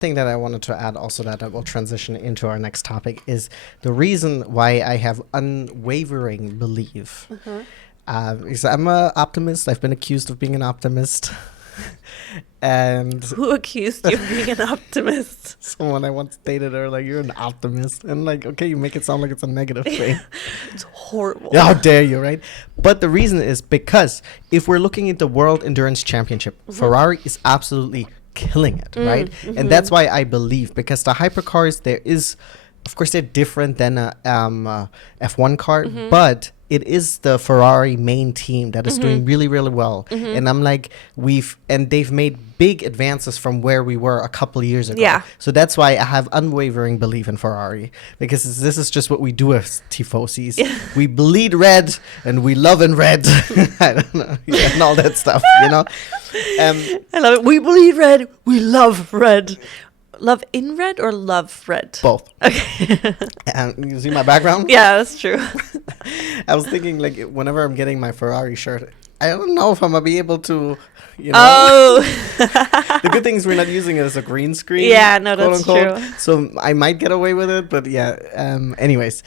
thing that I wanted to add also that I will transition into our next topic is the reason why I have unwavering belief. Because I'm an optimist. I've been accused of being an optimist. And who accused you of being an optimist? Someone I once dated her, like, you're an optimist. And like, okay, you make it sound like it's a negative thing. It's horrible. Yeah, how dare you, right? But the reason is because if we're looking at the World Endurance Championship, Ferrari is absolutely killing it, right? And that's why I believe, because the hypercars, there is, of course, they're different than a F1 car, but it is the Ferrari main team that is doing really, really well. And I'm like, they've made big advances from where we were a couple of years ago. Yeah. So that's why I have unwavering belief in Ferrari, because this is just what we do as tifosis. We bleed red and we love in red. I don't know. Yeah, and all that stuff, you know? I love it. We bleed red. We love red. Love in red or love red? Both. Okay. You see my background? Yeah, that's true. I was thinking, like, whenever I'm getting my Ferrari shirt, I don't know if I'm going to be able to, you know. Oh. The good thing is we're not using it as a green screen. Yeah, no, that's true. So I might get away with it, but yeah. Anyways,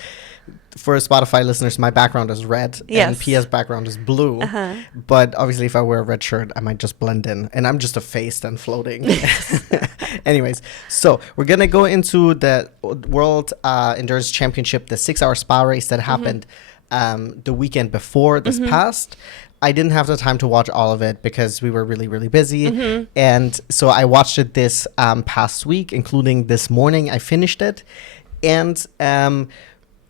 for Spotify listeners, my background is red and Pia's background is blue. But obviously, if I wear a red shirt, I might just blend in. And I'm just a face then floating. Anyways, so we're going to go into the World Endurance Championship, the 6-hour spa race that happened the weekend before this past. I didn't have the time to watch all of it because we were really, really busy. And so I watched it this past week, including this morning. I finished it. And I'm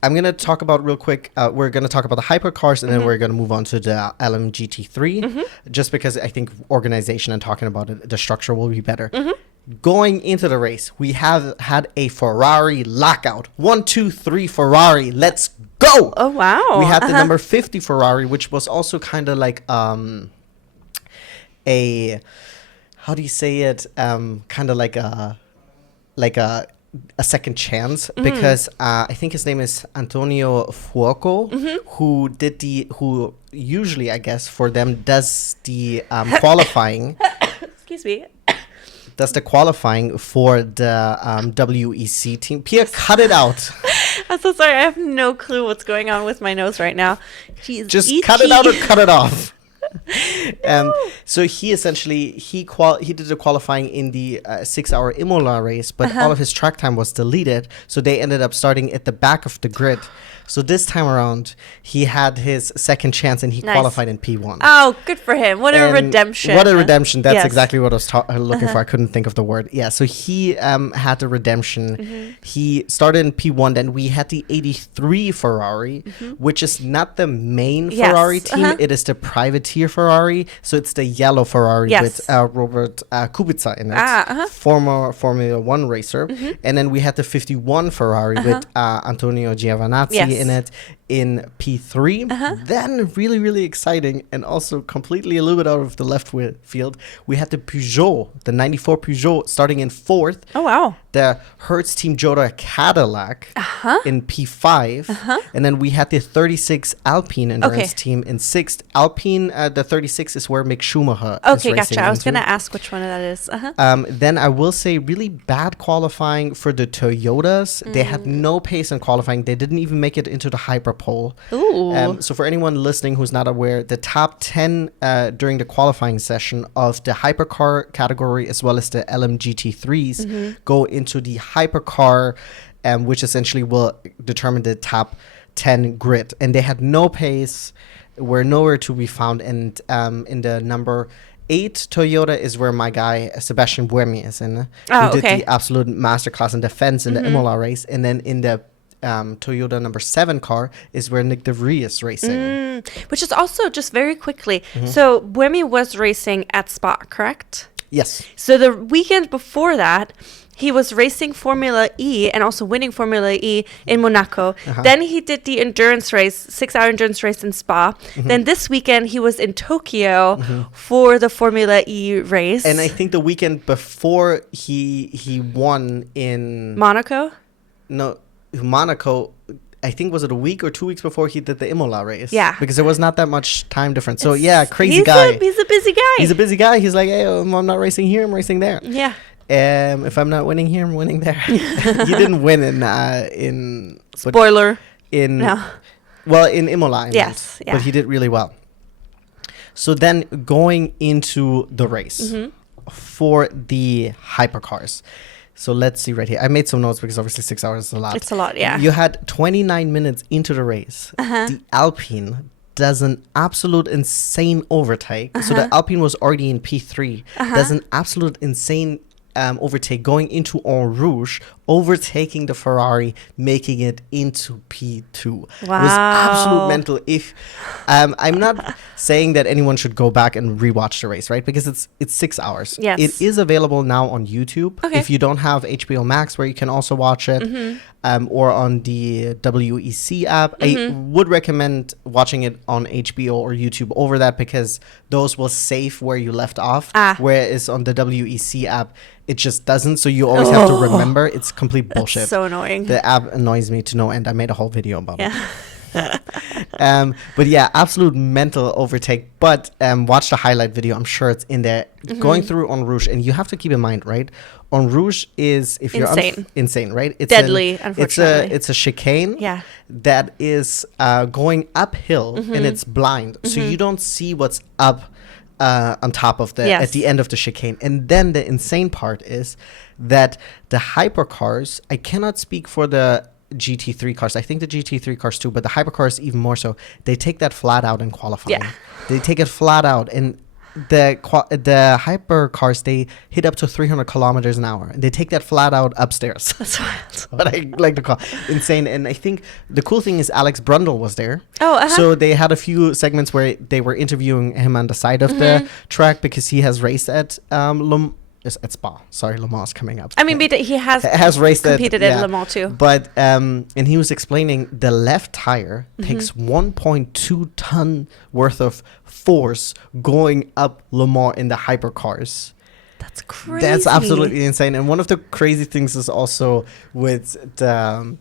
going to talk about real quick, we're going to talk about the hypercars and then we're going to move on to the LMGT3, just because I think organization and talking about it, the structure will be better. Going into the race, we have had a Ferrari lockout. 1, 2, 3 Ferrari. Let's go. Oh, wow. We had the number 50 Ferrari, which was also kind of like a, how do you say it? Kind of like a second chance, because I think his name is Antonio Fuoco, who usually, I guess, for them does the qualifying. Excuse me. Does the qualifying for the WEC team. Pia, cut it out. I'm so sorry. I have no clue what's going on with my nose right now. Jeez, just itchy. cut it out or cut it off. So he essentially he did the qualifying in the 6-hour Imola race, but all of his track time was deleted, so they ended up starting at the back of the grid. So this time around, he had his second chance and he qualified in P1. Oh, good for him. What a redemption. What a redemption. That's exactly what I was looking for. I couldn't think of the word. Yeah, so he had the redemption. He started in P1. Then we had the 83 Ferrari, which is not the main Ferrari team. It is the privateer Ferrari. So it's the yellow Ferrari with Robert Kubica in it, former Formula 1 racer. And then we had the 51 Ferrari with Antonio Giovinazzi in it in P3. Then really, really exciting and also completely a little bit out of the left field, we had the Peugeot, the 94 Peugeot starting in 4th. Oh, wow. The Hertz Team Jota Cadillac in P5. And then we had the 36 Alpine Endurance team in 6th. Alpine, the 36 is where Mick Schumacher is racing gotcha. I was going into. to ask which one that is. Then I will say really bad qualifying for the Toyotas. They had no pace in qualifying. They didn't even make it into the hyperpole. Ooh. So for anyone listening who's not aware, the top 10 during the qualifying session of the hypercar category as well as the LMGT3s go into the hypercar, which essentially will determine the top 10 grid. And they had no pace, were nowhere to be found. And in the number 8 Toyota is where my guy Sebastian Buemi is in, who did the absolute masterclass in defense in the Imola race. And then in the Toyota number 7 car is where Nick DeVries is racing. Which is also, just very quickly, so Buemi was racing at Spa, correct? Yes. So the weekend before that, he was racing Formula E and also winning Formula E in Monaco. Then he did the endurance race, 6-hour endurance race in Spa. Then this weekend he was in Tokyo for the Formula E race. And I think the weekend before he won in Monaco? No, Monaco, I think, was it a week or 2 weeks before he did the Imola race? Yeah. Because there was not that much time difference. So, crazy guy. He's a busy guy. He's a busy guy. He's like, hey, I'm not racing here, I'm racing there. Yeah. If I'm not winning here, I'm winning there. He didn't win in spoiler. In Imola. Yes, but he did really well. So then going into the race for the hypercars. So let's see right here. I made some notes because obviously 6 hours is a lot. It's a lot, yeah. You had 29 minutes into the race. The Alpine does an absolute insane overtake. So the Alpine was already in P3. Does an absolute insane overtake going into En Rouge, overtaking the Ferrari, making it into P2. Wow. It was absolute mental. If I'm not saying that anyone should go back and rewatch the race, right? Because it's 6 hours. Yes. It is available now on YouTube. Okay. If you don't have HBO Max, where you can also watch it, or on the WEC app, I would recommend watching it on HBO or YouTube over that, because those will save where you left off. Whereas on the WEC app, it just doesn't. So you always have to remember. It's complete bullshit. That's so annoying. The app annoys me to no end. I made a whole video about it. But yeah, absolute mental overtake. But watch the highlight video. I'm sure it's in there. Going through En Rouge, and you have to keep in mind, right? En Rouge is, if you're insane, right? It's deadly, unfortunately. It's a chicane that is going uphill, and it's blind, so you don't see what's up on top of at the end of the chicane. And then the insane part is that the hypercars, I cannot speak for the GT3 cars. I think the GT3 cars too, but the hypercars even more so. They take that flat out in qualifying. Yeah. They take it flat out, and the hypercars, they hit up to 300 kilometers an hour, and they take that flat out upstairs. That's what I like to call insane. And I think the cool thing is Alex Brundle was there. So they had a few segments where they were interviewing him on the side of the track, because he has raced at Spa. Sorry, Le Mans coming up. I mean, he has raced competed at Le Mans too. But and he was explaining the left tire takes 1.2 ton worth of force going up Le Mans in the hypercars. That's crazy. That's absolutely insane. And one of the crazy things is also with the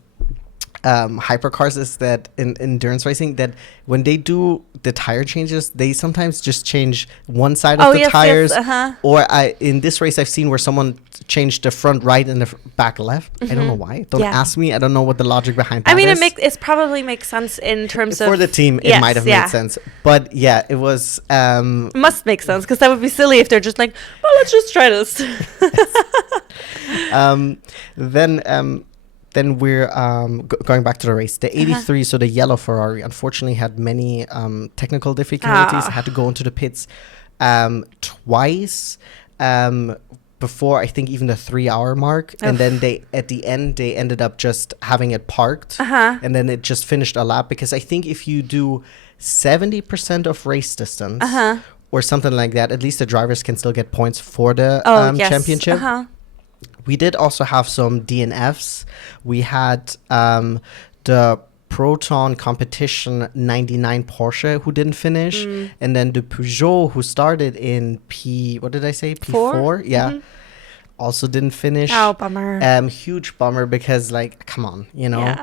hypercars is that in endurance racing, that when they do the tire changes, they sometimes just change one side of the tires. Or in this race, I've seen where someone changed the front right and the back left. I don't know why. Don't ask me. I don't know what the logic behind that is. I mean, it probably makes sense in terms of... For the team, it might have made sense. But yeah, it was... It must make sense, because that would be silly if they're just like, well, let's just try this. Then we're going back to the race. The 83, so the yellow Ferrari, unfortunately had many technical difficulties. Had to go into the pits twice before, I think, even the 3 hour mark. And then at the end, they ended up just having it parked. And then it just finished a lap, because I think if you do 70% of race distance or something like that, at least the drivers can still get points for the championship. We did also have some DNFs. We had the Proton Competition 99 Porsche who didn't finish. And then the Peugeot who started in P4? Yeah. Also didn't finish. Oh, bummer. Huge bummer, because, like, come on, you know.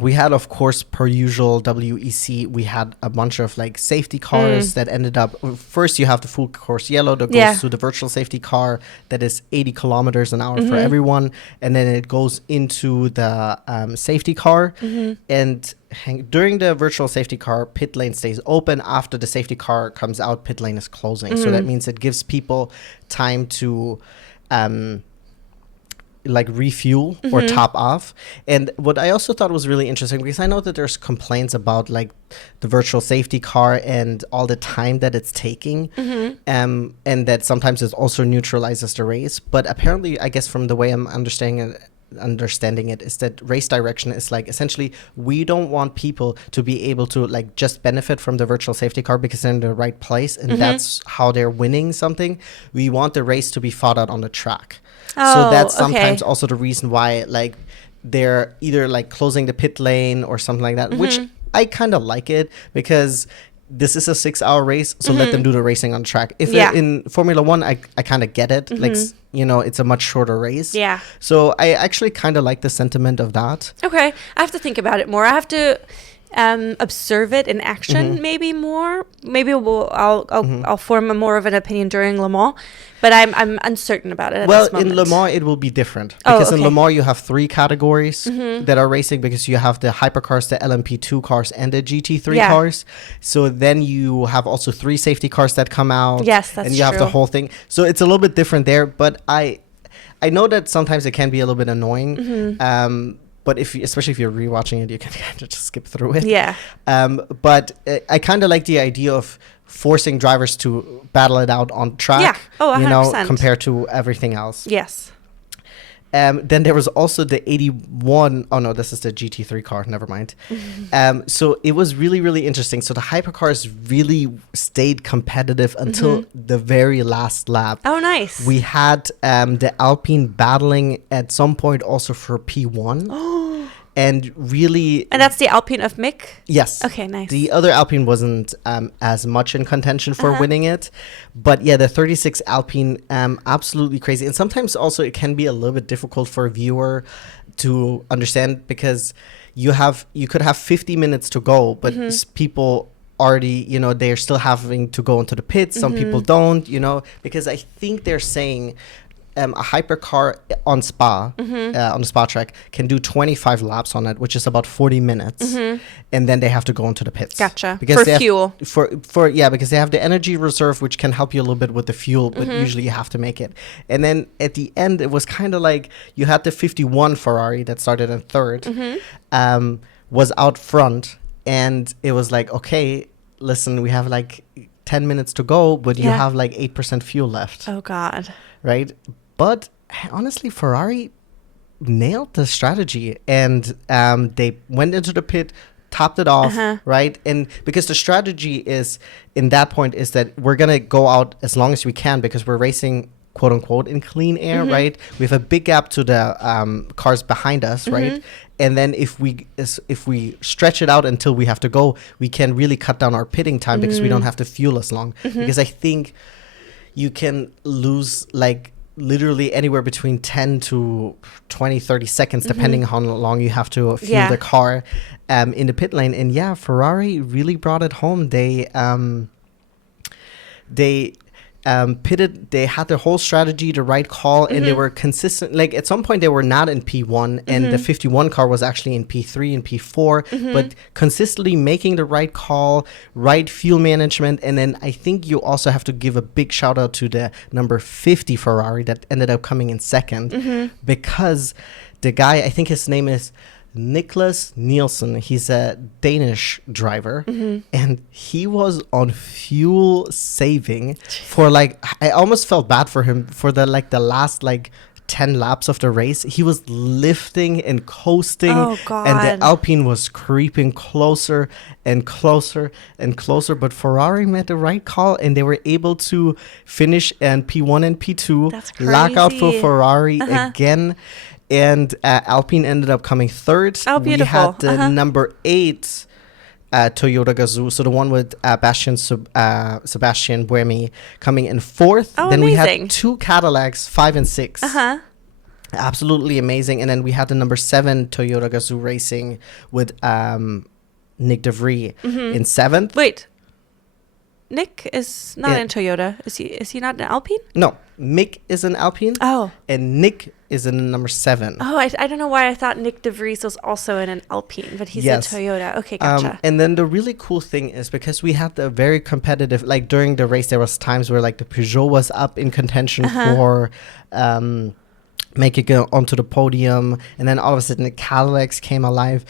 We had, of course, per usual, WEC, we had a bunch of like safety cars that ended up, first you have the full course yellow that goes to the virtual safety car that is 80 kilometers an hour for everyone. And then it goes into the safety car. And during the virtual safety car, pit lane stays open. After the safety car comes out, pit lane is closing. So that means it gives people time to... like refuel or top off. And what I also thought was really interesting, because I know that there's complaints about like the virtual safety car and all the time that it's taking, and that sometimes it also neutralizes the race. But apparently, I guess from the way I'm understanding it, is that race direction is like, essentially, we don't want people to be able to like just benefit from the virtual safety car because they're in the right place and that's how they're winning something. We want the race to be fought out on the track. So that's sometimes also the reason why like they're either like closing the pit lane or something like that, which I kind of like it, because this is a 6 hour race, so let them do the racing on track. If in Formula One, I kind of get it. Like, you know, it's a much shorter race. Yeah. So I actually kind of like the sentiment of that. Okay. I have to think about it more. I have to... observe it in action maybe more. Maybe I'll form more of an opinion during Le Mans, but I'm uncertain about it at this moment. In Le Mans it will be different because in Le Mans you have 3 categories that are racing, because you have the hypercars, the LMP2 cars, and the GT3 cars. So then you have also 3 safety cars that come out. Yes, that's and you have the whole thing. So it's a little bit different there, but I know that sometimes it can be a little bit annoying. But especially if you're rewatching it, you can kind of just skip through it. Yeah. But I kind of like the idea of forcing drivers to battle it out on track. Yeah. Oh, 100%. You know, compared to everything else. Yes. Then there was also the 81. Oh no, this is the GT3 car. Never mind. So it was really, really interesting. So the hypercars really stayed competitive until the very last lap. Oh, nice. We had the Alpine battling at some point also for P1. And really... And that's the Alpine of Mick? Yes. Okay, nice. The other Alpine wasn't as much in contention for winning it. But yeah, the 36 Alpine, absolutely crazy. And sometimes also it can be a little bit difficult for a viewer to understand, because you could have 50 minutes to go, but people already, you know, they're still having to go into the pits. Some people don't, you know, because I think they're saying... a hypercar on Spa, on the Spa track, can do 25 laps on it, which is about 40 minutes, and then they have to go into the pits. Gotcha. Because for fuel. Because they have the energy reserve, which can help you a little bit with the fuel, but usually you have to make it. And then at the end, it was kind of like you had the 51 Ferrari that started in third, was out front, and it was like, okay, listen, we have like 10 minutes to go, but you have like 8% fuel left. Oh, God. Right? But honestly, Ferrari nailed the strategy, and they went into the pit, topped it off, right? And because the strategy is, in that point, is that we're going to go out as long as we can, because we're racing, quote unquote, in clean air, right? We have a big gap to the cars behind us, right? And then if we stretch it out until we have to go, we can really cut down our pitting time, because we don't have to fuel as long. Because I think you can lose like literally anywhere between 10 to 20, 30 seconds, depending on how long you have to fuel the car in the pit lane. And yeah, Ferrari really brought it home. They pitted, they had their whole strategy, the right call, and they were consistent. Like at some point they were not in P1, and the 51 car was actually in P3 and P4, but consistently making the right call, right fuel management. And then I think you also have to give a big shout out to the number 50 Ferrari that ended up coming in second, because the guy, I think his name is Nicholas Nielsen, he's a Danish driver, and he was on fuel saving for like, I almost felt bad for him for the last 10 laps of the race. He was lifting and coasting, and the Alpine was creeping closer and closer and closer, but Ferrari made the right call, and they were able to finish in P1 and P2. That's crazy. Lock out for Ferrari again. And Alpine ended up coming third. Oh, beautiful. We had the number 8 Toyota Gazoo, so the one with Sebastian Buemi coming in fourth. Oh, then amazing. We had 2 Cadillacs, 5 and 6. Absolutely amazing. And then we had the number 7 Toyota Gazoo Racing with Nick DeVries in 7th. Wait. Nick is not in Toyota. Is he not an Alpine? No, Mick is an Alpine. Oh. And Nick is in number 7. Oh, I don't know why I thought Nick DeVries was also in an Alpine, but he's in Toyota. Okay, gotcha. And then the really cool thing is, because we had the very competitive, like during the race, there was times where like the Peugeot was up in contention for making it onto the podium, and then all of a sudden the Cadillacs came alive.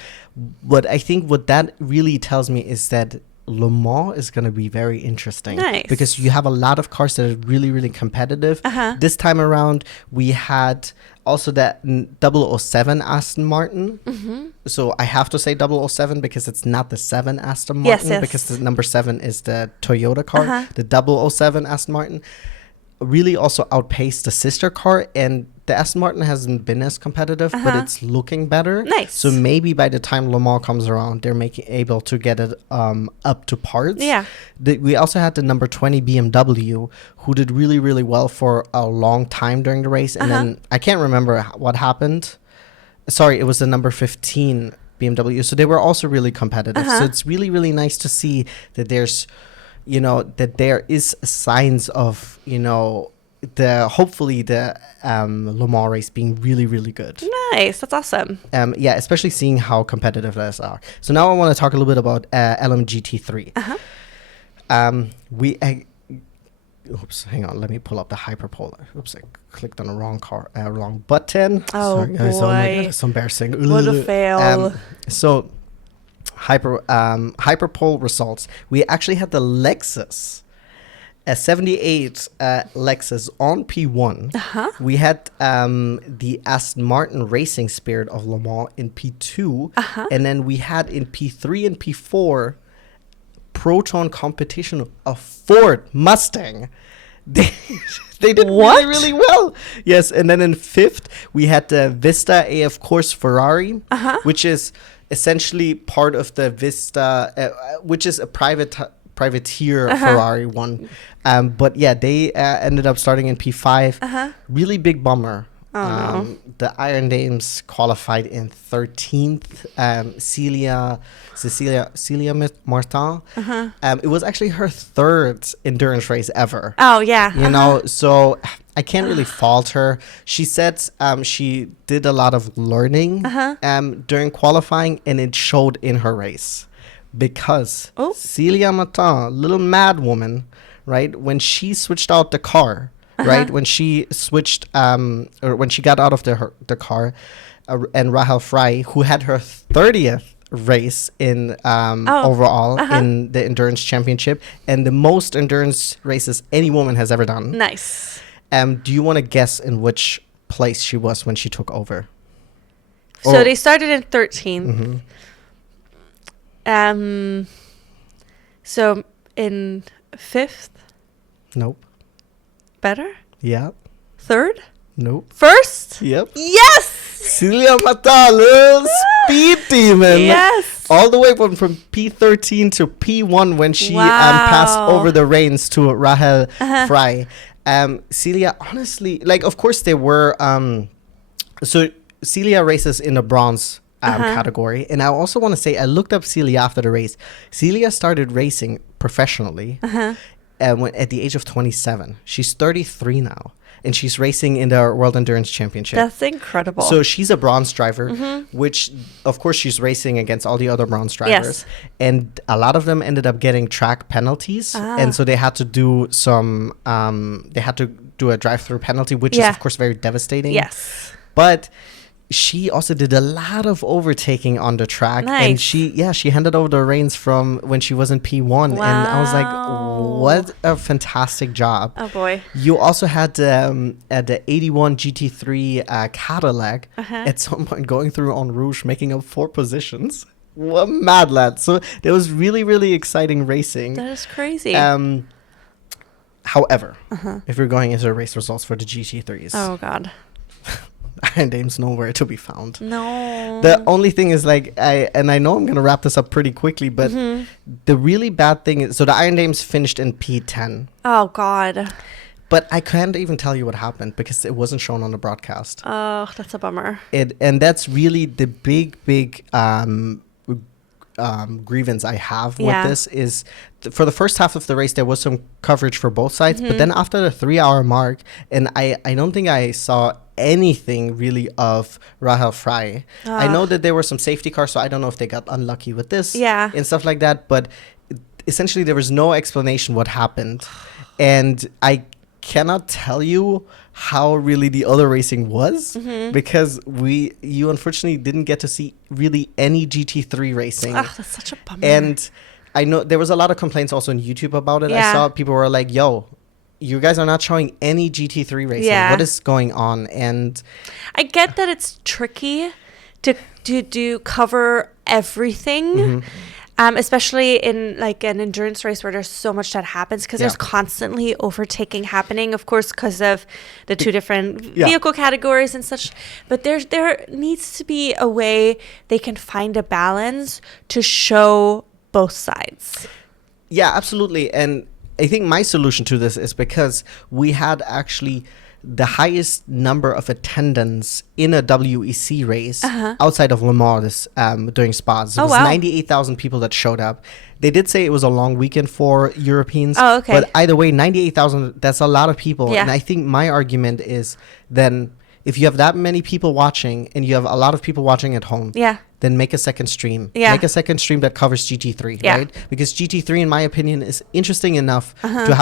But I think what that really tells me is that Le Mans is going to be very interesting. Nice. Because you have a lot of cars that are really, really competitive. This time around, we had also that 007 Aston Martin. So I have to say 007 because it's not the 7 Aston Martin, because the number 7 is the Toyota car. The 007 Aston Martin really also outpaced the sister car, and the Aston Martin hasn't been as competitive, but it's looking better. Nice. So maybe by the time Le Mans comes around, they're able to get it up to parts. Yeah. We also had the number 20 BMW, who did really, really well for a long time during the race, and then I can't remember what happened. Sorry, it was the number 15 BMW. So they were also really competitive. So it's really, really nice to see that there's, that there is signs of, hopefully the Le Mans race being really, really good. Nice. That's awesome. Yeah, especially seeing how competitive those are. So now I want to talk a little bit about LMGT3. Oops, hang on. Let me pull up the hyperpole. Oops, I clicked on the wrong button. Oh, sorry, guys. boy. Oh my God, it's embarrassing. What a fail. So, hyperpole results. We actually had the Lexus, a 78 Lexus on P1. We had the Aston Martin Racing Spirit of Le Mans in P2. And then we had in P3 and P4 Proton competition a Ford Mustang. They did really, really well. Yes, and then in fifth we had the Vista AF Course Ferrari, which is essentially part of the Vista, which is a privateer Ferrari one. But yeah, they ended up starting in P5. Really big bummer. No. The Iron Dames qualified in 13th. Cecilia Martin. It was actually her third endurance race ever. Oh, yeah. So I can't really fault her. She said she did a lot of learning during qualifying, and it showed in her race. Because Celia Martin, little mad woman, right, when she switched out the car, right, when she switched, or when she got out of the car, and Rahel Frey, who had her 30th race in overall in the endurance championship, and the most endurance races any woman has ever done. Nice. Do you want to guess in which place she was when she took over? So they started in 13th. So in 5th? Nope. Better? Yep. 3rd? Nope. 1st? Yep. Yes! Celia Martin, little speed demon. Yes. All the way from P13 to P1 when she passed over the reins to Rahel Frey. Celia, honestly, like, of course there were, so Celia races in the bronze category. And I also want to say, I looked up Celia after the race. Celia started racing professionally at the age of 27. She's 33 now. And she's racing in the World Endurance Championship. That's incredible. So she's a bronze driver, which, of course, she's racing against all the other bronze drivers. Yes. And a lot of them ended up getting track penalties. And so they had to do a drive-through penalty, which is, of course, very devastating. Yes. But she also did a lot of overtaking on the track. Nice. And she handed over the reins from when she was in P1. Wow. And I was like, what a fantastic job. Oh, boy. You also had the 81 GT3 Cadillac at some point going through En Rouge, making up 4 positions. What mad lad. So there was really, really exciting racing. That is crazy. However, if we're going into the race results for the GT3s. Oh, God. Iron Dame's nowhere to be found. No. The only thing is, like, I know I'm going to wrap this up pretty quickly, but the really bad thing is, so the Iron Dames finished in P10. Oh, God. But I can't even tell you what happened because it wasn't shown on the broadcast. Oh, that's a bummer. And that's really the big grievance I have with this is for the first half of the race there was some coverage for both sides, but then after the 3-hour mark, and I don't think I saw anything really of Rahel Frey. I know that there were some safety cars, so I don't know if they got unlucky with this and stuff like that, but essentially there was no explanation what happened, and I cannot tell you how really the other racing was because you unfortunately didn't get to see really any GT3 racing. Oh, that's such a bummer. And I know there was a lot of complaints also on YouTube about it. I saw people were like, yo, you guys are not showing any GT3 racing. What is going on? And I get that it's tricky to cover everything. Especially in like an endurance race where there's so much that happens because there's constantly overtaking happening, of course, because of the 2 different vehicle categories and such. But there needs to be a way they can find a balance to show both sides. Yeah, absolutely. And I think my solution to this is because we had actually the highest number of attendance in a WEC race outside of Le Mans during Spas. It was 98,000 people that showed up. They did say it was a long weekend for Europeans. Oh, okay. But either way, 98,000, that's a lot of people. Yeah. And I think my argument is then if you have that many people watching and you have a lot of people watching at home, then make a second stream. Make a second stream that covers GT3, right? Because GT3, in my opinion, is interesting enough to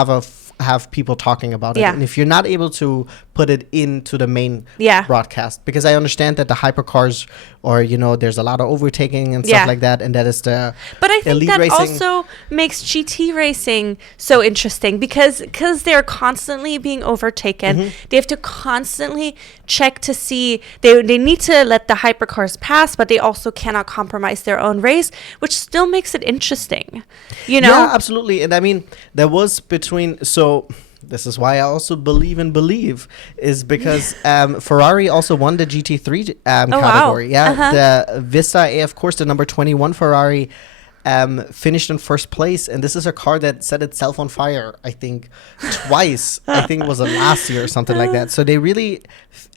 have people talking about it. And if you're not able to put it into the main broadcast, because I understand that the hypercars, or there's a lot of overtaking and stuff like that, and that is the but I think that racing also makes GT racing so interesting because they're constantly being overtaken. They have to constantly check to see, they need to let the hypercars pass, but they also cannot compromise their own race, which still makes it interesting, Yeah, absolutely. And I mean, there was this is why I also believe is because Ferrari also won the GT3 category. Wow. Yeah, the Vista AF course, the number 21 Ferrari finished in first place, and this is a car that set itself on fire, I think, twice. I think it was last year or something like that. So they really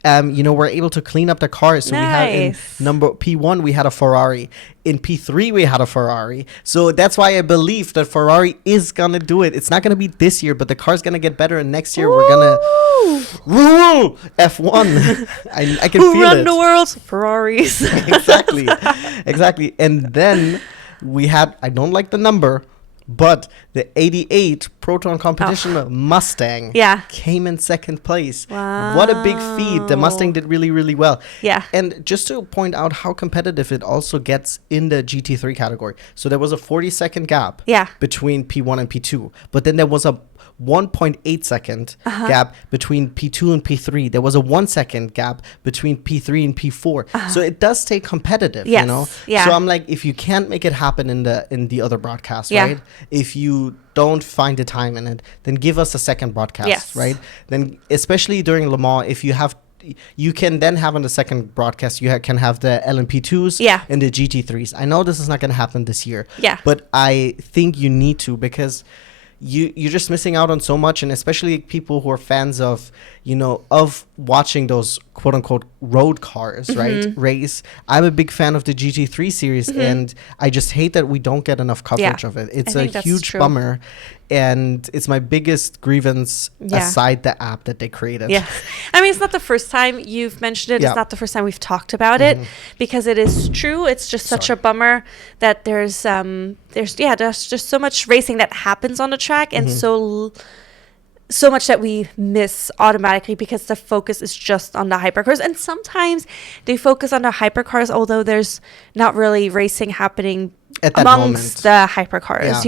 were able to clean up the cars. So we had in number P1 we had a Ferrari, in P3 we had a Ferrari. So that's why I believe that Ferrari is gonna do it. It's not gonna be this year, but the car's gonna get better, and next year we're gonna rule F1. I can feel it. Who run the world? Ferraris. Exactly. And then we had, I don't like the number, but the 88 Proton competition Mustang came in second place. Wow. What a big feat. The Mustang did really, really well. Yeah. And just to point out how competitive it also gets in the GT3 category. So there was a 40-second gap between P1 and P2. But then there was a 1.8 second gap between P2 and P3. There was a 1 second gap between P3 and P4. So it does stay competitive, So I'm like, if you can't make it happen in the other broadcast, right? If you don't find the time in it, then give us a second broadcast, right? Then especially during Le Mans, if you can then have on the second broadcast, you can have the LMP2s and the GT3s. I know this is not going to happen this year, but I think you need to, because you're just missing out on so much, and especially people who are fans of of watching those quote unquote road cars, right, race. I'm a big fan of the GT3 series, and I just hate that we don't get enough coverage of it. It's a huge bummer, and it's my biggest grievance aside the app that they created. I mean, it's not the first time you've mentioned it. It's not the first time we've talked about it, because it is true. It's just such a bummer that there's just so much racing that happens on the track, and so much that we miss automatically because the focus is just on the hypercars. And sometimes they focus on the hypercars, although there's not really racing happening amongst the hypercars,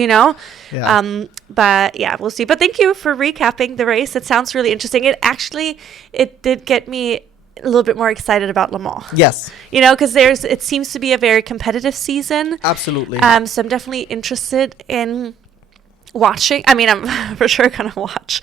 but we'll see. But thank you for recapping the race. It sounds really interesting. It did get me a little bit more excited about Le Mans. Yes. Because it seems to be a very competitive season. Absolutely. So I'm definitely interested in watching. I mean, I'm for sure gonna watch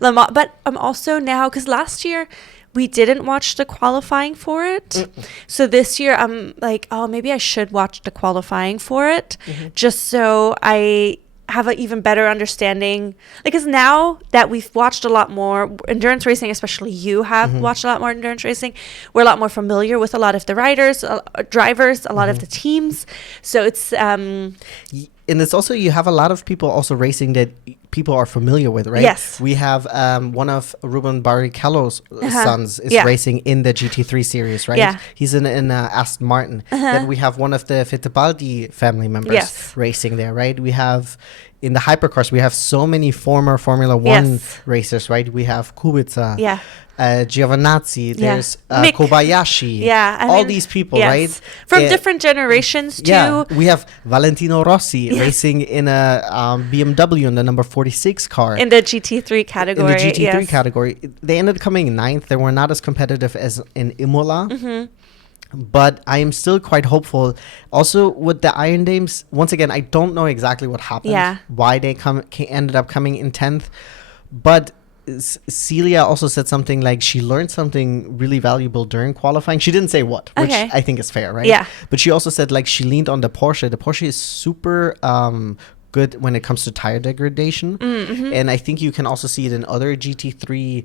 Le Mans, but I'm also now, because last year we didn't watch the qualifying for it. So this year I'm like, oh, maybe I should watch the qualifying for it, just so I have an even better understanding. Because now that we've watched a lot more endurance racing, especially you have watched a lot more endurance racing, we're a lot more familiar with a lot of the riders, drivers, a lot of the teams. So it's and it's also, you have a lot of people also racing that people are familiar with, right? Yes. We have one of Ruben Barrichello's sons is racing in the GT3 series, right? Yeah. He's in Aston Martin. Then we have one of the Fittipaldi family members racing there, right? We have, in the hypercars, we have so many former Formula One racers, right? We have Kubica, Giovinazzi, there's Kobayashi, all these people, right? From different generations too. Yeah, we have Valentino Rossi racing in a BMW in the number 46 car. In the GT3 category. In the GT3 category. They ended up coming ninth. They were not as competitive as in Imola. But I am still quite hopeful. Also with the Iron Dames, once again, I don't know exactly what happened, why they ended up coming in 10th. But Celia also said something like she learned something really valuable during qualifying. She didn't say what, which I think is fair, right? Yeah. But she also said like she leaned on the Porsche. The Porsche is super good when it comes to tire degradation. And I think you can also see it in other GT3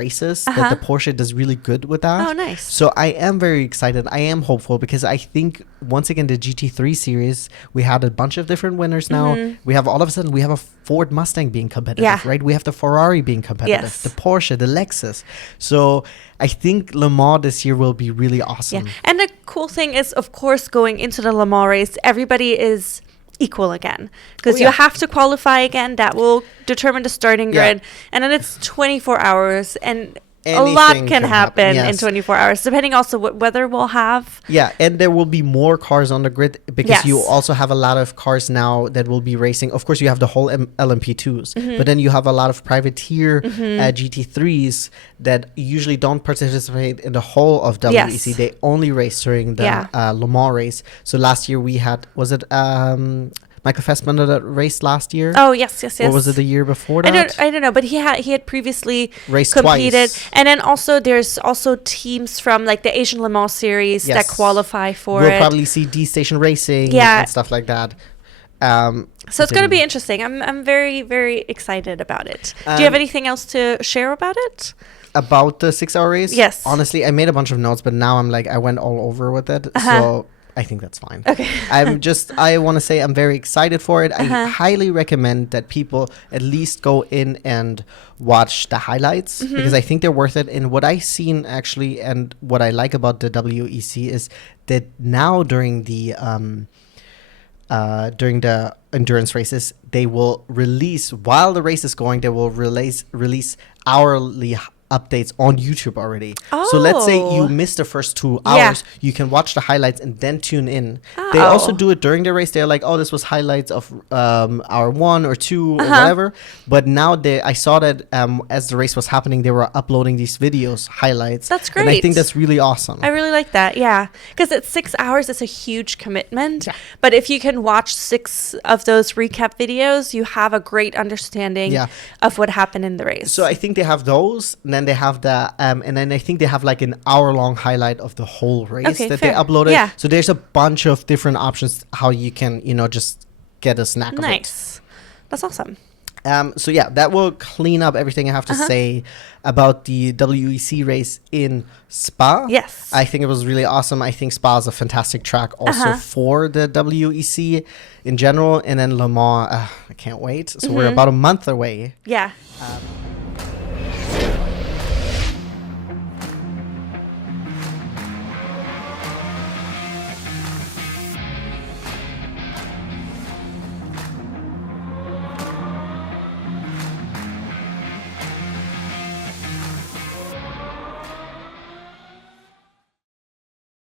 races that the Porsche does really good with that. Oh, nice. So I am very excited. I am hopeful because I think once again the GT3 series, we had a bunch of different winners now. We have all of a sudden we have a Ford Mustang being competitive, right? We have the Ferrari being competitive, the Porsche, the Lexus. So I think Le Mans this year will be really awesome. Yeah. And the cool thing is, of course, going into the Le Mans race, everybody is equal again because you have to qualify again. That will determine the starting grid, and then it's 24 hours, and a lot can happen in 24 hours, depending also what weather we'll have. Yeah, and there will be more cars on the grid because you also have a lot of cars now that will be racing. Of course, you have the whole LMP2s, but then you have a lot of privateer GT3s that usually don't participate in the whole of WEC. They only race during the Le Mans race. So last year we had, was it Michael Fassbender that raced last year? Oh, yes. Or was it the year before that? I don't know, but he had previously raced competed. Twice. And then also there's also teams from like the Asian Le Mans series that qualify for it. We'll probably see D-Station Racing and stuff like that. So it's going to be interesting. I'm very, very excited about it. Do you have anything else to share about it? About the 6-hour race? Yes. Honestly, I made a bunch of notes, but now I'm like, I went all over with it. So I think that's fine. Okay. I want to say I'm very excited for it. I highly recommend that people at least go in and watch the highlights because I think they're worth it. And what I've seen actually, and what I like about the WEC is that now during the endurance races, they will release, while the race is going, they will release hourly updates on YouTube already. So let's say you missed the first 2 hours, you can watch the highlights and then tune in. They also do it during the race. They're like, oh, this was highlights of hour 1 or 2 or whatever. But now I saw that as the race was happening, they were uploading these videos, highlights. That's great. And I think that's really awesome. I really like that, because it's 6 hours. It's a huge commitment. But if you can watch 6 of those recap videos, you have a great understanding of what happened in the race. So I think they have those. And then they have the and then I think they have like an hour-long highlight of the whole race that they uploaded. So there's a bunch of different options how you can, just get a snack of it. Nice. That's awesome. So yeah, that will clean up everything I have to say about the WEC race in Spa. Yes. I think it was really awesome. I think Spa is a fantastic track also for the WEC in general. And then Le Mans, I can't wait. So we're about a month away. Yeah.